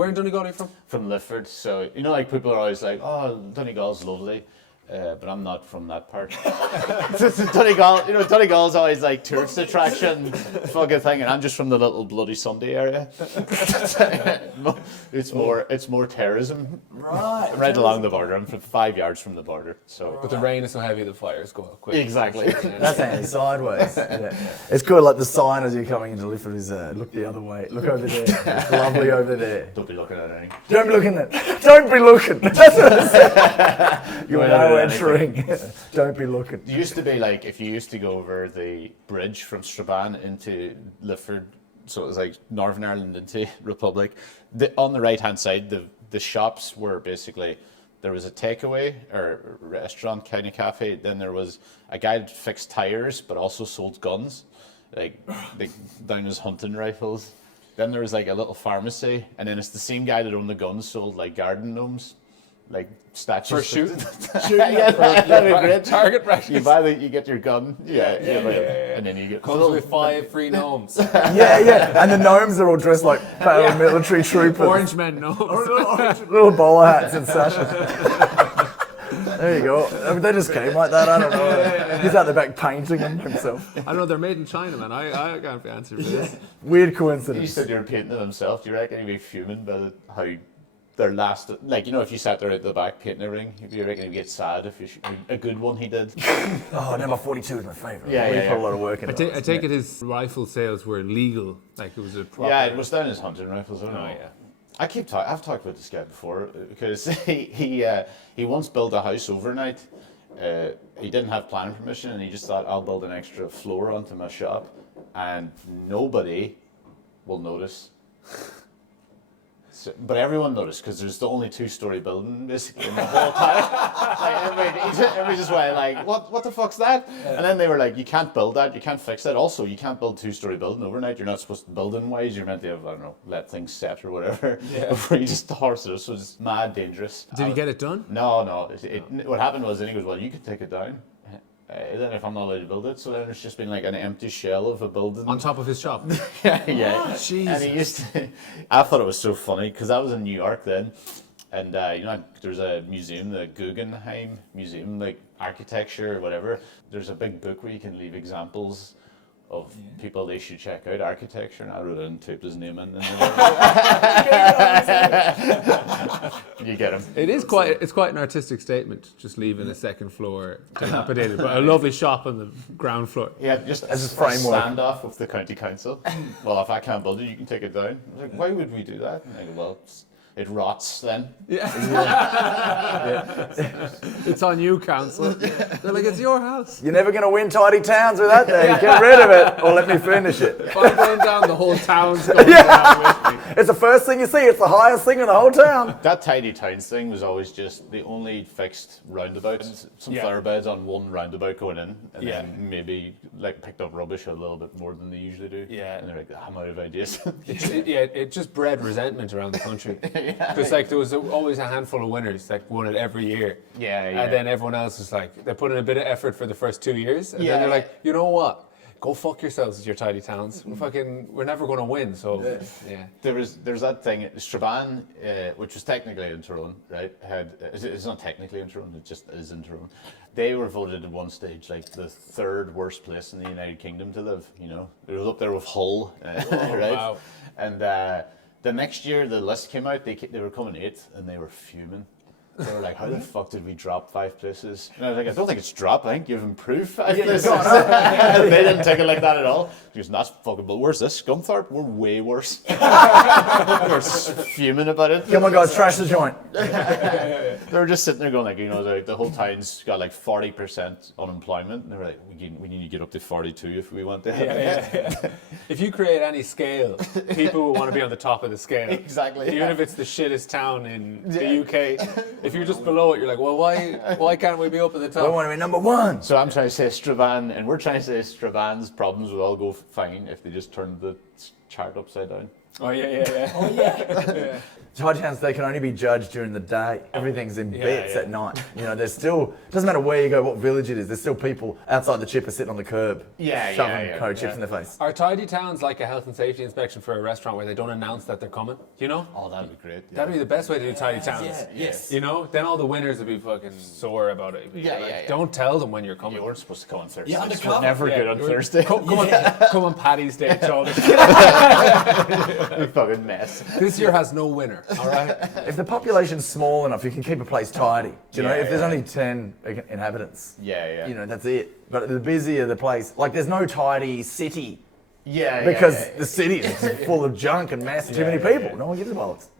Where in Donegal are you from? From Lifford. So, like people are always like, oh, Donegal's lovely. But I'm not from that part. Donegal, Donegal's always like tourist attraction fucking thing, and I'm just from the little Bloody Sunday area. It's more terrorism. Right along the border. I'm 5 yards from the border. So. But the rain is so heavy the fires go out quick. Exactly. That's handy, sideways. Yeah. It's cool, like the sign as you're coming into Lifford is look the other way. Look over there. It's lovely over there. Don't be looking at anything. Don't be looking at it. Don't be looking. That's what I said. You're now entering. Don't be looking. It used to be like if you used to go over the bridge from Strabane into Lifford, so it was like Northern Ireland into Republic. On the right hand side, the shops were basically, there was a takeaway or restaurant kind of cafe. Then there was a guy that fixed tires but also sold guns, like down his hunting rifles. Then there was like a little pharmacy, and then it's the same guy that owned the guns sold like garden gnomes. Like statues For shooting? Great. Target practice. You get your gun, and then you get Comes with 5 free gnomes. Yeah. And the gnomes are all dressed like paramilitary troopers. Orange men gnomes. Little bowler hats and sashes. There you go. I mean, they just came like that. I don't know. He's out the back painting them himself. I don't know, they're made in China, man. I can't be answered for this. Weird You coincidence. said you were painting them himself. Do you reckon he'd be fuming by how their last, like, if you sat there at the back painting a ring, you reckon he'd get sad if a good one he did? Oh, number 42 is my favourite. Yeah, We yeah, put a lot of work into it. I take it his rifle sales were legal, like it was a proper... Yeah, it was down his hunting rifles. I don't know. yeah. I've talked about this guy before because he once built a house overnight. He didn't have planning permission, and he just thought, I'll build an extra floor onto my shop, and nobody will notice. So, but everyone noticed because there's the only 2-story building basically in the whole town. Like, everybody just went like, what the fuck's that? And then they were like, you can't build that, you can't fix that. Also, you can't build 2-story building overnight. You're not supposed to building wise. You're meant to have, I don't know, let things set or whatever before you just horse it. So it's mad dangerous. Did he get it done? No. What happened was then he goes, well, you can take it down. Then if I'm not allowed to build it, so then it's just been like an empty shell of a building. On top of his shop? yeah. Jesus. And he used to, I thought it was so funny, because I was in New York then, and there's a museum, the Guggenheim Museum, like architecture or whatever. There's a big book where you can leave examples of people they should check out, architecture, and I wrote it and typed his name in. You get him. It's quite an artistic statement, just leaving a second floor dilapidated, but a lovely shop on the ground floor. Yeah, just As a framework. Standoff with the county council. Well, if I can't build it, you can take it down. I was like, why would we do that? And I go, well, it rots then. It's on you, council. They're like, it's your house. You're never going to win tidy towns with that thing. Get rid of it or let me finish it. If I burn down, the whole town's going down with me. It's the first thing you see. It's the highest thing in the whole town. That tidy towns thing was always just the only fixed roundabouts. Some flower beds on one roundabout going in, and then maybe like picked up rubbish a little bit more than they usually do. Yeah. And they're like, I'm out of ideas. It just bred resentment around the country. Because like there was always a handful of winners that won it every year. Yeah. And then everyone else was like, they put in a bit of effort for the first 2 years, and then they're like, you know what? Go fuck yourselves with your tidy towns. We're never going to win. So yeah. There's that thing. Strabane, which was technically in Tyrone, right? It's not technically in Tyrone. It just is in Tyrone. They were voted at one stage like the 3rd worst place in the United Kingdom to live. It was up there with Hull, right? Wow. And the next year the list came out. They were coming 8th, and they were fuming. They were like, how the fuck did we drop 5 places? And I was like, I don't think it's drop. I think you've improved 5 places. They didn't take it like that at all. He goes, that's fucking, but where's this? Scunthorpe? We're way worse. They were fuming about it. Come on, guys, trash the joint. They were just sitting there going like, the whole town's got like 40% unemployment. And they were like, we need to get up to 42 if we want to. Yeah. If you create any scale, people will want to be on the top of the scale. Exactly. Even if it's the shittest town in the UK. If you're just below it, you're like, well, why can't we be up at the top? I want to be number 1. So I'm trying to say Strabane, and we're trying to say Strabane's problems would all go fine if they just turned the chart upside down. Oh yeah. Oh yeah. Yeah. Tidy towns, they can only be judged during the day. Everything's in bits yeah. at night. You know, there's still, doesn't matter where you go, what village it is, there's still people outside the chipper sitting on the curb, shoving cocoa chips in their face. Are tidy towns like a health and safety inspection for a restaurant where they don't announce that they're coming? You know? Oh, that'd be great. Yeah. That'd be the best way to do tidy towns. Yeah. Yes. You know? Then all the winners would be fucking sore about it. Yeah. Don't tell them when you're coming. You weren't supposed to come on Thursday. Yeah, undercover. We're never good on Thursday. Come on Paddy's Day, Charlie. You fucking mess. This year has no winner, all right? If the population's small enough, you can keep a place tidy. Do you know, if there's only 10 inhabitants, Yeah. you know, that's it. But the busier the place, like there's no tidy city Yeah. because the city is full of junk and mess and too many people. No one gives a bollocks.